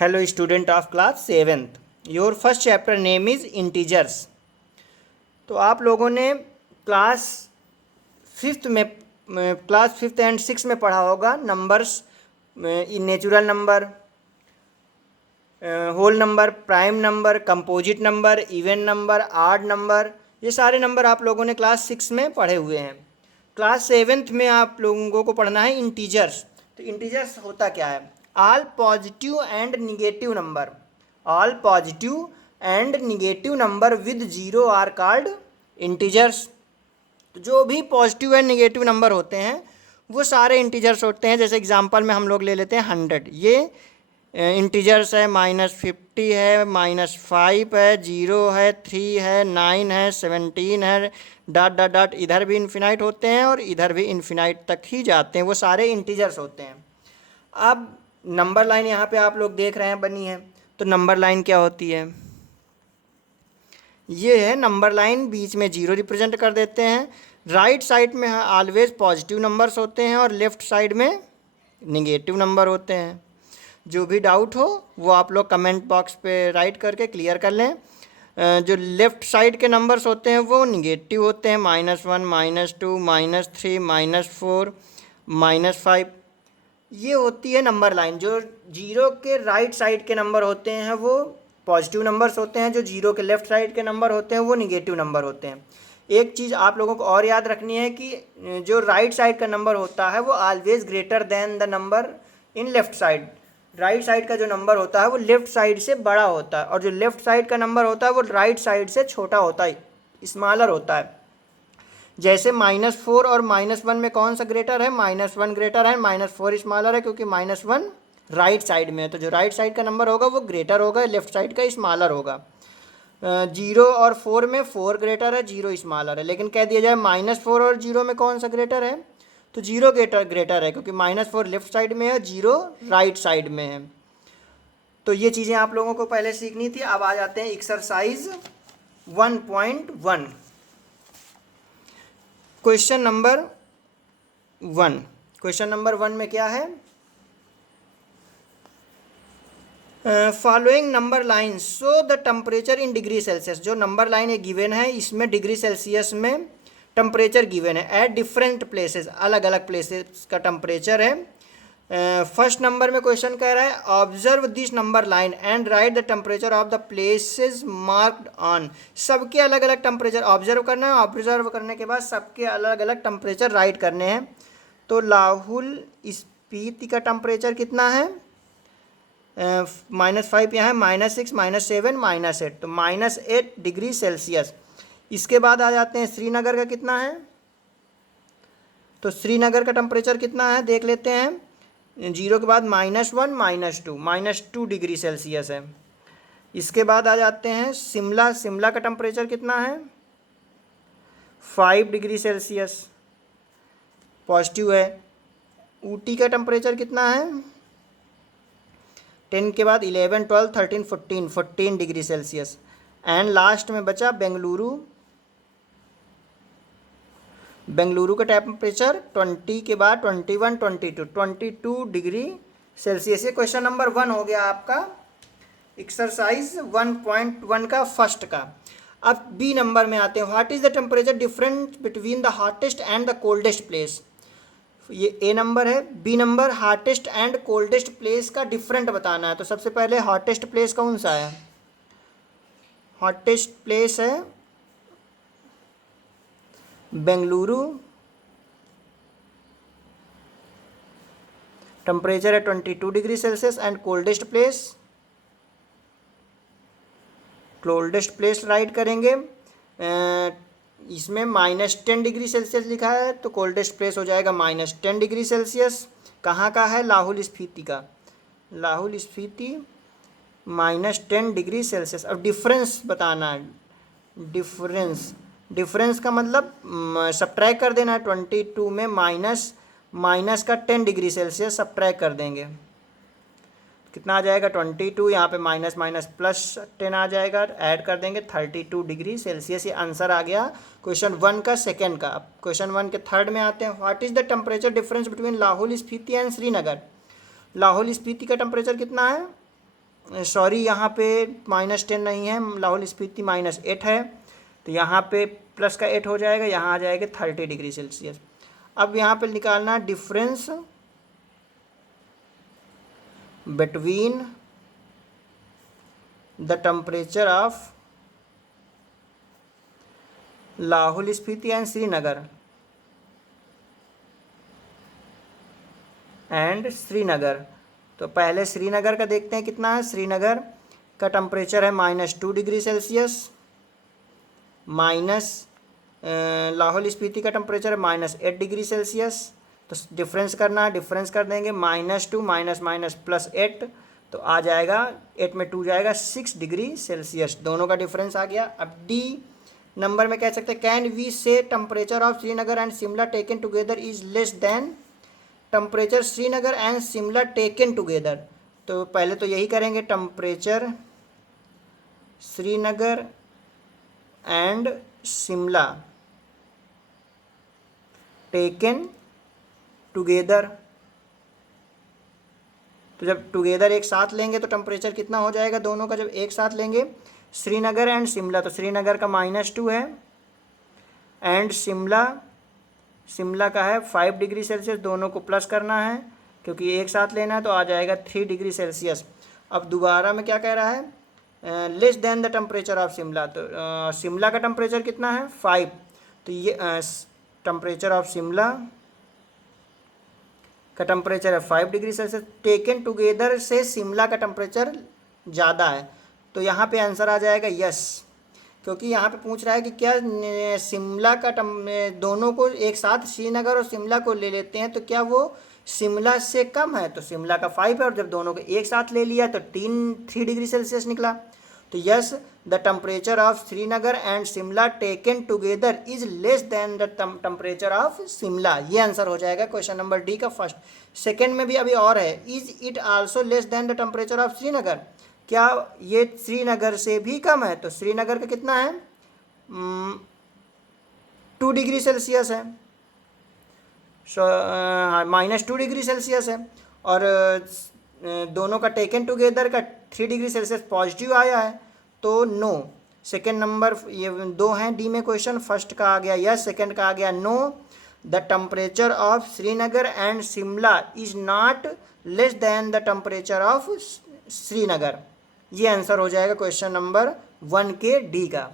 Hello student of class 7th. Your first chapter name is integers. तो आप लोगों ने क्लास फिफ्थ एंड सिक्स में पढ़ा होगा numbers, natural number, whole number, prime number, composite number, even number, odd number. ये सारे number आप लोगों ने क्लास 6 में पढ़े हुए हैं। क्लास 7th में आप लोगों को पढ़ना है इंटीजर्स। तो इंटीजर्स होता क्या है? All positive and negative number, all positive and negative number with zero are called integers. जो भी पॉजिटिव एंड निगेटिव नंबर होते हैं वो सारे इंटीजर्स होते हैं। जैसे एग्जांपल में हम लोग ले लेते हैं 100, ये इंटीजर्स है। -50 है, -5 है, 0 है, 3 है, 9 है, 17 है, डॉट डॉट डॉट। इधर भी इन्फिनाइट होते हैं और इधर भी इन्फिनाइट तक ही जाते हैं, वो सारे इंटीजर्स होते हैं। अब नंबर लाइन यहाँ पे आप लोग देख रहे हैं बनी है। तो नंबर लाइन क्या होती है? ये है नंबर लाइन, बीच में जीरो रिप्रेजेंट कर देते हैं। राइट साइड में ऑलवेज पॉजिटिव नंबर्स होते हैं और लेफ्ट साइड में निगेटिव नंबर होते हैं। जो भी डाउट हो वो आप लोग कमेंट बॉक्स पे राइट करके क्लियर कर लें। जो लेफ़्ट साइड के नंबर्स होते हैं वो निगेटिव होते हैं, -1, -2, -3, -4, -5। ये होती है नंबर लाइन। जो जीरो के राइट साइड के नंबर होते हैं वो पॉजिटिव नंबर्स होते हैं, जो जीरो के लेफ़्ट साइड के नंबर होते हैं वो निगेटिव नंबर होते हैं। एक चीज़ आप लोगों को और याद रखनी है कि जो राइट साइड का नंबर होता है वो always greater than the number in left side. Right side का जो नंबर होता है वो लेफ़्ट साइड से बड़ा होता है और जो लेफ़्ट साइड का नंबर होता है वो राइट साइड से छोटा होता है, स्मॉलर होता है। जैसे -4 और -1 में कौन सा ग्रेटर है? -1 ग्रेटर है, -4 स्मॉलर है, क्योंकि -1 राइट साइड में है। तो जो राइट साइड का नंबर होगा वो ग्रेटर होगा, लेफ्ट साइड का स्मॉलर होगा। 0 और 4 में 4 ग्रेटर है, 0 स्मॉलर है। लेकिन कह दिया जाए -4 और 0 में कौन सा ग्रेटर है? तो 0 ग्रेटर है, क्योंकि -4 लेफ्ट साइड में है, 0 राइट साइड में है। तो ये चीज़ें आप लोगों को पहले सीखनी थी। अब आ जाते हैं exercise 1.1, question number 1। Question number 1 में क्या है? Following number line show the temperature in degree Celsius. जो नंबर लाइन ये गिवन है इसमें डिग्री सेल्सियस में टेम्परेचर गिवन है एट डिफरेंट प्लेसेस, अलग अलग प्लेसेस का टेम्परेचर है। फर्स्ट नंबर में क्वेश्चन कह रहा है observe this number line and right the temperature of the places marked on. सबके अलग अलग टेम्परेचर ऑब्जर्व करना है, ऑब्जर्व करने के बाद सबके अलग अलग टेम्परेचर राइट करने हैं। तो लाहौल स्पीति का टेम्परेचर कितना है? -5 यहाँ है, -6, -7, -8, तो -8 डिग्री सेल्सियस। इसके बाद आ जाते हैं श्रीनगर का कितना है? तो श्रीनगर का टेम्परेचर कितना है देख लेते हैं। 0 के बाद -1, -2 डिग्री सेल्सियस है। इसके बाद आ जाते हैं शिमला। शिमला का टेम्परेचर कितना है? 5 डिग्री सेल्सियस, पॉजिटिव है। ऊटी का टेम्परेचर कितना है? 10 के बाद 11, 12, 13, 14 डिग्री सेल्सियस। एंड लास्ट में बचा बेंगलुरु। बेंगलुरु का टेम्परेचर 20 के बाद 21, 22 डिग्री सेल्सियस। ये क्वेश्चन नंबर 1 हो गया आपका एक्सरसाइज 1.1 का फर्स्ट का। अब बी नंबर में आते हैं। What is the temperature difference between the hottest and the coldest place. ये ए नंबर है। B number hottest and coldest place का डिफरेंट बताना है। तो सबसे पहले हॉटेस्ट प्लेस कौन सा है? हॉटेस्ट प्लेस है बेंगलुरु, टेम्परेचर है 22 degree Celsius. And coldest place right करेंगे। इसमें -10 डिग्री सेल्सियस लिखा है तो कोल्डेस्ट प्लेस हो जाएगा -10 डिग्री सेल्सियस। कहाँ का है? लाहौल स्पीति का। Lahaul Spiti -10 degree Celsius. अब डिफरेंस बताना है। डिफरेंस का मतलब सब्ट्रैक्ट कर देना है। 22 में माइनस का 10 डिग्री सेल्सियस सब्ट्रैक्ट कर देंगे, कितना आ जाएगा? 22। यहाँ पे माइनस +10 आ जाएगा, ऐड कर देंगे 32 डिग्री सेल्सियस। ये आंसर आ गया क्वेश्चन 1 का सेकंड का। अब क्वेश्चन 1 के थर्ड में आते हैं। What is the temperature difference between Lahaul Spiti and Srinagar. Lahaul Spiti का टेम्परेचर कितना है? सॉरी यहाँ पे -10 नहीं है, लाहौल स्पीति -8 है, तो यहाँ पे प्लस का 8 हो जाएगा, यहाँ आ जाएगा 30 डिग्री सेल्सियस। अब यहाँ पे निकालना difference between the temperature of Lahaul Spiti and Srinagar तो पहले श्रीनगर का देखते हैं कितना है। श्रीनगर का टेम्परेचर है -2 degree Celsius, minus Lahaul Spiti का टेम्परेचर है -8 डिग्री सेल्सियस। तो डिफरेंस करना है, डिफरेंस कर देंगे, -2 माइनस माइनस +8, तो आ जाएगा 8 में 2 जाएगा 6 डिग्री सेल्सियस, दोनों का डिफरेंस आ गया। अब डी नंबर में कह सकते हैं कैन वी से temperature of Srinagar and Shimla taken together is less than temperature Srinagar and Shimla taken together. तो पहले तो यही करेंगे, temperature Srinagar and Shimla taken together. तो जब टुगेदर एक साथ लेंगे तो टेम्परेचर कितना हो जाएगा दोनों का, जब एक साथ लेंगे श्रीनगर एंड शिमला, तो श्रीनगर का -2 है एंड शिमला का है 5 डिग्री सेल्सियस, दोनों को प्लस करना है क्योंकि एक साथ लेना है, तो आ जाएगा 3 डिग्री सेल्सियस। अब दोबारा में क्या कह रहा है, less than the temperature of Shimla, तो शिमला का टेम्परेचर कितना है 5, तो ये टेम्परेचर ऑफ शिमला का टेम्परेचर है 5 डिग्री सेल्सियस, टेकन टुगेदर से शिमला का टेम्परेचर ज़्यादा है, तो यहाँ पे आंसर आ जाएगा यस, क्योंकि यहाँ पे पूछ रहा है कि क्या शिमला का दोनों को एक साथ श्रीनगर और शिमला को ले लेते हैं तो क्या वो शिमला से कम है, तो शिमला का 5 है, और जब दोनों को एक साथ ले लिया तो 3 डिग्री सेल्सियस निकला। तो yes the temperature of Srinagar and Shimla taken together is less than the temperature of Shimla, ये आंसर हो जाएगा क्वेश्चन नंबर डी का फर्स्ट। सेकेंड में भी अभी और है, is it also less than the temperature of Srinagar, क्या ये श्रीनगर से भी कम है, तो श्रीनगर का कितना है 2 डिग्री सेल्सियस है, -2 डिग्री सेल्सियस है, और दोनों का टेकन टुगेदर का 3 डिग्री सेल्सियस पॉजिटिव आया है, तो नो। सेकेंड नंबर ये 2 हैं डी में क्वेश्चन, फर्स्ट का आ गया यस, सेकेंड का आ गया no, the temperature of Srinagar and Shimla is not less than the temperature of Srinagar, ये आंसर हो जाएगा क्वेश्चन नंबर 1 के डी का।